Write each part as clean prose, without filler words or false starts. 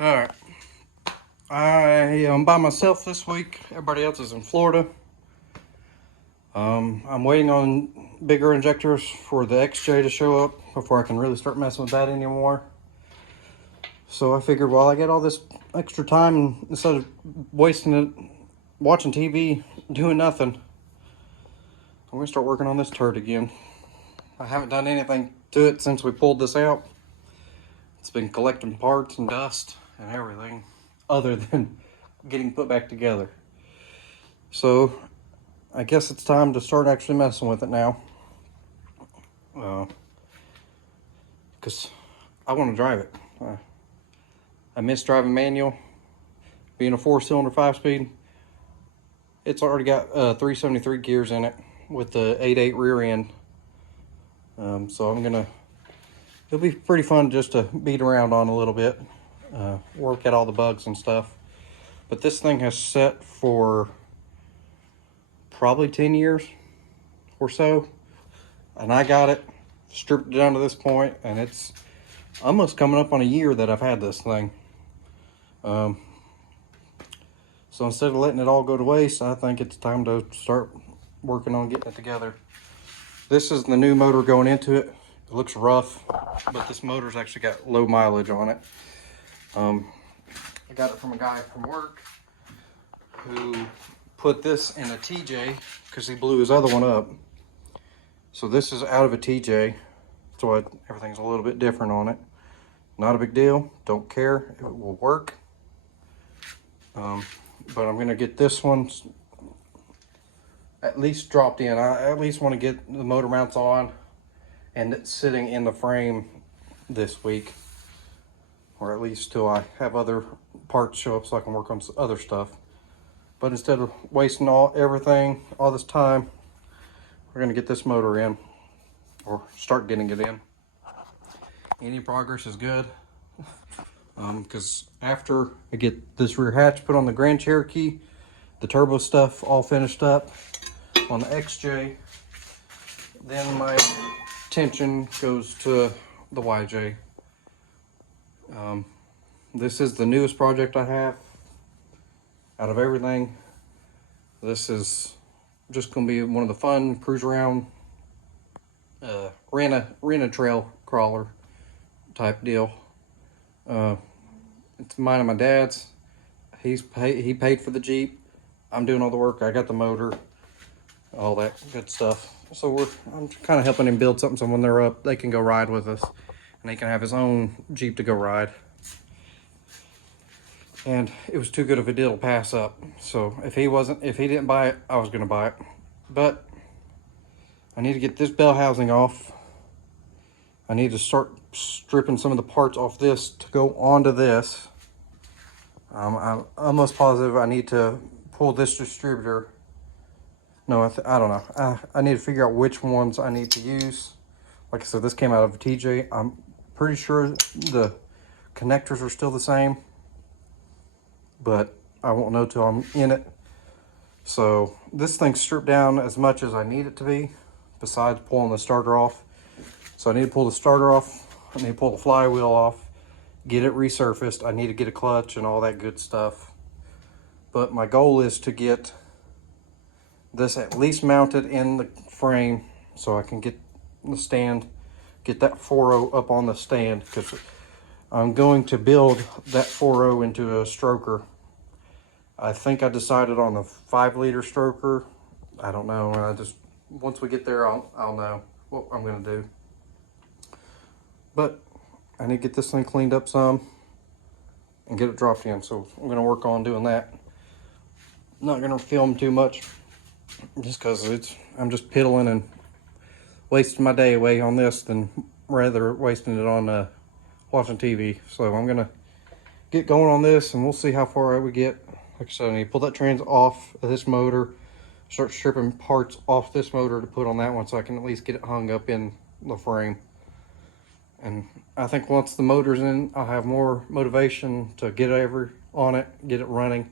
Alright, I am by myself this week. Everybody else is in Florida. I'm waiting on bigger injectors for the XJ to show up before I can really start messing with that anymore. So I figured while I get all this extra time, instead of wasting it watching TV, doing nothing, I'm going to start working on this turd again. I haven't done anything to it since we pulled this out. It's been collecting parts and dust and everything other than getting put back together. So I guess it's time to start actually messing with it now. Because I want to drive it. I miss driving manual. Being a 4-cylinder 5-speed, it's already got 373 gears in it with the 8.8 rear end. So it'll be pretty fun just to beat around on a little bit, work at all the bugs and stuff. But this thing has set for probably 10 years or so, and I got it stripped down to this point, and it's almost coming up on a year that I've had this thing. So instead of letting it all go to waste, I think it's time to start working on getting it together. This is the new motor going into it. It looks rough, but this motor's actually got low mileage on it. I got it from a guy from work who put this in a TJ because he blew his other one up. So this is out of a TJ. That's why everything's a little bit different on it. Not a big deal. Don't care. It will work. But I'm going to get this one at least dropped in. I at least want to get the motor mounts on and it's sitting in the frame this week, or at least till I have other parts show up so I can work on some other stuff. But instead of wasting all this time, we're going to get this motor in, or start getting it in. Any progress is good, because after I get this rear hatch put on the Grand Cherokee, the turbo stuff all finished up on the XJ, then my attention goes to the YJ. This is the newest project I have out of everything. This is just going to be one of the fun cruise around, rent a trail crawler type deal. It's mine and my dad's. He paid for the Jeep. I'm doing all the work. I got the motor, all that good stuff. So I'm kind of helping him build something so when they're up, they can go ride with us, and he can have his own Jeep to go ride. And it was too good of a deal to pass up. So if he didn't buy it, I was gonna buy it. But I need to get this bell housing off. I need to start stripping some of the parts off this to go onto this. I'm almost positive I need to pull this distributor. No, I don't know. I need to figure out which ones I need to use. Like I said, this came out of a TJ. I'm pretty sure the connectors are still the same, but I won't know till I'm in it. So this thing's stripped down as much as I need it to be, besides pulling the starter off. So I need to pull the starter off. I need to pull the flywheel off, get it resurfaced. I need to get a clutch and all that good stuff. But my goal is to get this at least mounted in the frame so I can get the stand, get that 4.0 up on the stand, because I'm going to build that 4.0 into a stroker. I think I decided on the 5-liter stroker. I don't know. Once we get there, I'll know what I'm going to do. But I need to get this thing cleaned up some and get it dropped in. So I'm going to work on doing that. I'm not going to film too much just because I'm just piddling and wasting my day away on this than rather wasting it on watching TV. So I'm going to get going on this and we'll see how far we get. Like I said, I need to pull that trans off of this motor, start stripping parts off this motor to put on that one so I can at least get it hung up in the frame. And I think once the motor's in, I'll have more motivation to get on it, get it running.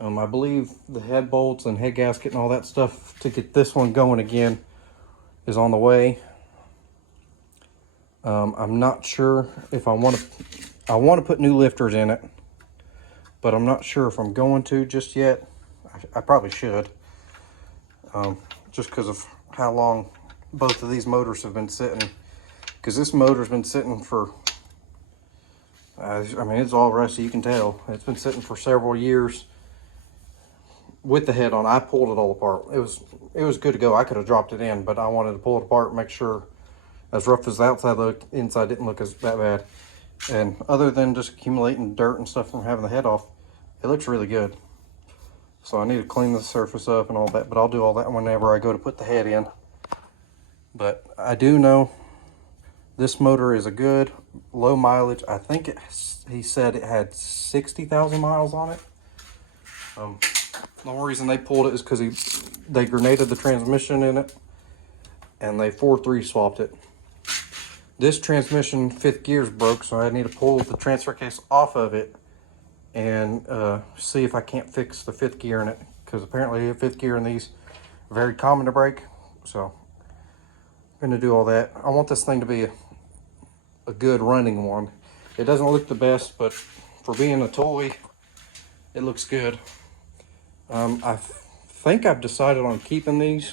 I believe the head bolts and head gasket and all that stuff to get this one going again is on the way. I'm not sure if I want to I want to put new lifters in it, but I'm not sure if I'm going to just yet. I probably should, just because of how long both of these motors have been sitting. Because this motor's been sitting for, I mean, it's all rusty, you can tell. It's been sitting for several years with the head on. I pulled it all apart. It was good to go. I could have dropped it in, but I wanted to pull it apart and make sure, as rough as the outside looked, inside didn't look as that bad. And other than just accumulating dirt and stuff from having the head off, it looks really good. So I need to clean the surface up and all that, but I'll do all that whenever I go to put the head in. But I do know this motor is a good low mileage. I think he said it had 60,000 miles on it. The only reason they pulled it is because they grenaded the transmission in it and they 4-3 swapped it. This transmission 5th gear's broke, so I need to pull the transfer case off of it and see if I can't fix the 5th gear in it, because apparently the 5th gear in these are very common to break. So I'm going to do all that. I want this thing to be a good running one. It doesn't look the best, but for being a toy, it looks good. I think I've decided on keeping these,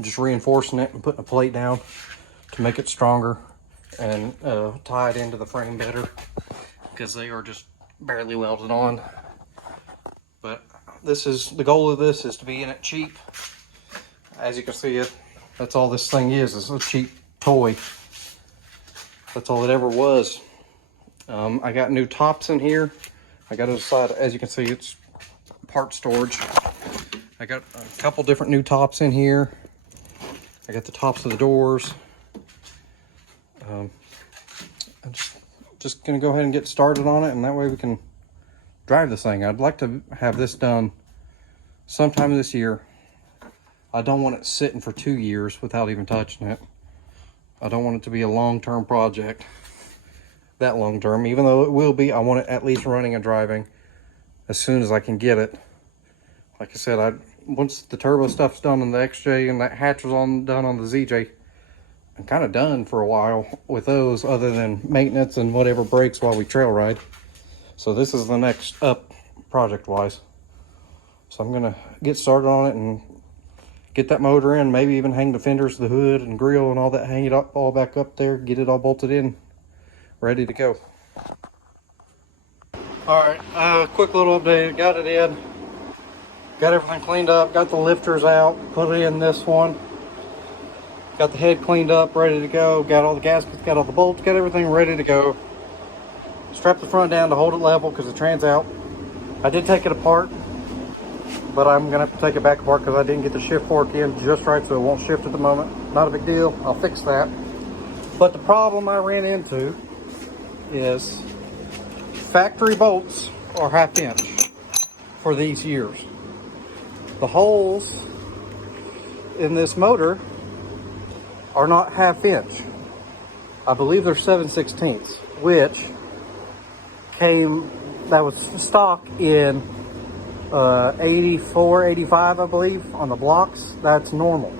just reinforcing it and putting a plate down to make it stronger and tie it into the frame better, because they are just barely welded on. But this is the goal of this, is to be in it cheap. As you can see, that's all this thing is a cheap toy. That's all it ever was. I got new tops in here. I got to decide, as you can see, it's part storage. I got a couple different new tops in here. I got the tops of the doors. I'm just gonna go ahead and get started on it, and that way we can drive this thing. I'd like to have this done sometime this year. I don't want it sitting for 2 years without even touching it. I don't want it to be a long-term project, that long-term. Even though it will be, I want it at least running and driving as soon as I can get it. Like I said, once the turbo stuff's done on the XJ and that hatch was done on the ZJ, I'm kind of done for a while with those, other than maintenance and whatever breaks while we trail ride. So this is the next up project-wise. So I'm gonna get started on it and get that motor in, maybe even hang the fenders, the hood and grill and all that, hang it up all back up there, get it all bolted in, ready to go. All right, quick little update. Got it in, got everything cleaned up, got the lifters out, put it in this one, got the head cleaned up, ready to go, got all the gaskets, got all the bolts, got everything ready to go. Strap the front down to hold it level because the tran's out. I did take it apart, but I'm gonna have to take it back apart because I didn't get the shift fork in just right, so it won't shift at the moment. Not a big deal, I'll fix that. But the problem I ran into is factory bolts are 1/2 inch for these years. The holes in this motor are not 1/2 inch. I believe they're 7/16, which that was stock in 84, 85, I believe, on the blocks. That's normal.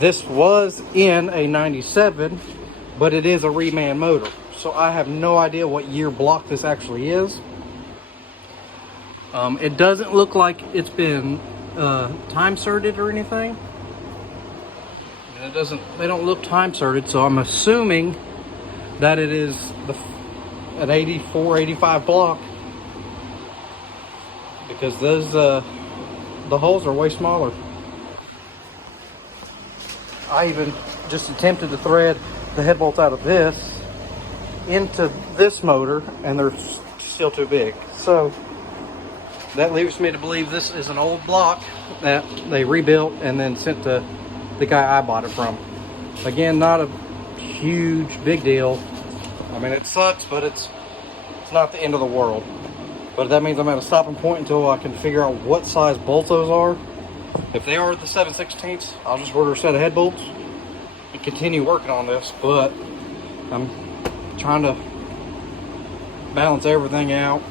This was in a 97, but it is a reman motor. So I have no idea what year block this actually is. It doesn't look like it's been time certed or anything. And they don't look time certed, so I'm assuming that it is an 84, 85 block, because those the holes are way smaller. I even just attempted to thread the head bolts out of this into this motor, and they're still too big. So that leaves me to believe this is an old block that they rebuilt and then sent to the guy I bought it from. Again, not a huge big deal. I mean, it sucks, but it's not the end of the world. But that means I'm at a stopping point until I can figure out what size bolts those are. If they are the 7/16, I'll just order a set of head bolts and continue working on this. But I'm trying to balance everything out,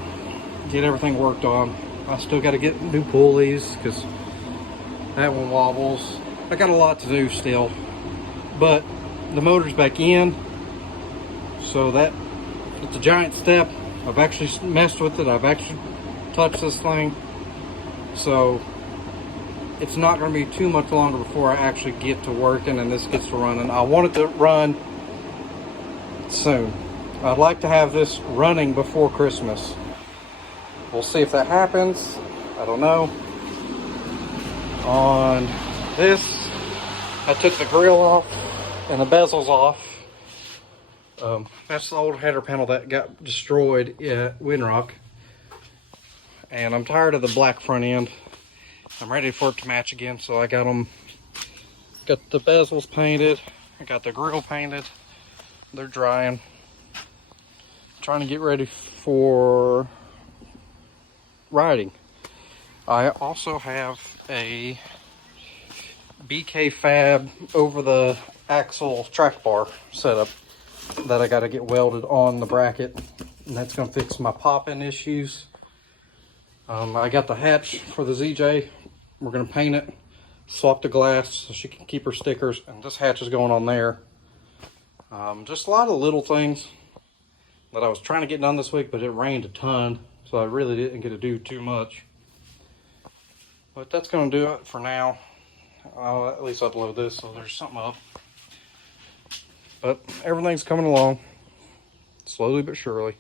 get everything worked on. I still got to get new pulleys because that one wobbles. I got a lot to do still, but the motor's back in. So that, it's a giant step. I've actually messed with it. I've actually touched this thing. So it's not going to be too much longer before I actually get to working and this gets to running. I want it to run soon. I'd like to have this running before Christmas. We'll see if that happens. I don't know. On this, I took the grill off and the bezels off. That's the old header panel that got destroyed at Windrock. And I'm tired of the black front end. I'm ready for it to match again, so I got the bezels painted. I got the grill painted. They're drying. Trying to get ready for riding. I also have a BK Fab over the axle track bar setup that I got to get welded on the bracket, and that's going to fix my popping issues. I got the hatch for the ZJ. We're going to paint it, swap the glass so she can keep her stickers, and this hatch is going on there. Just a lot of little things that I was trying to get done this week, but it rained a ton, so I really didn't get to do too much. But that's going to do it for now. I'll at least upload this so there's something up. But everything's coming along, slowly but surely.